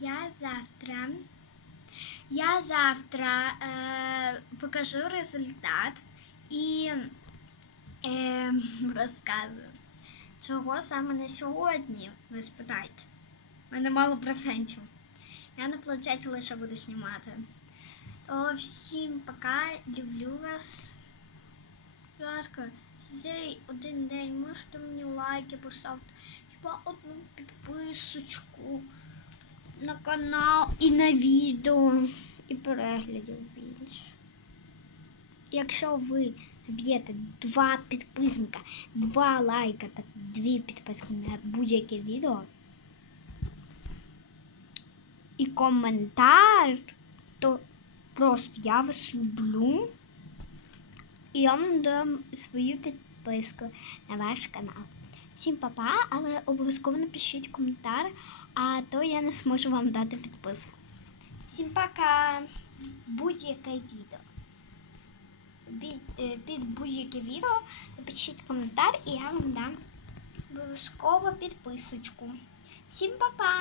я завтра. Я завтра е, покажу результат і е, розказую. Чого саме не сьогодні? Ви спитаєте. У мене мало процентів. Я на планшеті лише буду знімати. То всім пока, люблю вас. Будь ласка, цей один день можете мені лайки поставити, хіба одну підписочку на канал і на відео, і переглядів більше. Якщо ви наб'єте два підписника, два лайка та дві підписки на будь-яке відео і коментар, то просто я вас люблю. І я вам дам свою підписку на ваш канал. Всім па-па, але обов'язково напишіть коментар, а то я не зможу вам дати підписку. Всім пока! Будь-яке відео. Е, Під будь-яке відео напишіть коментар і я вам дам обов'язково підписочку. Всім па-па!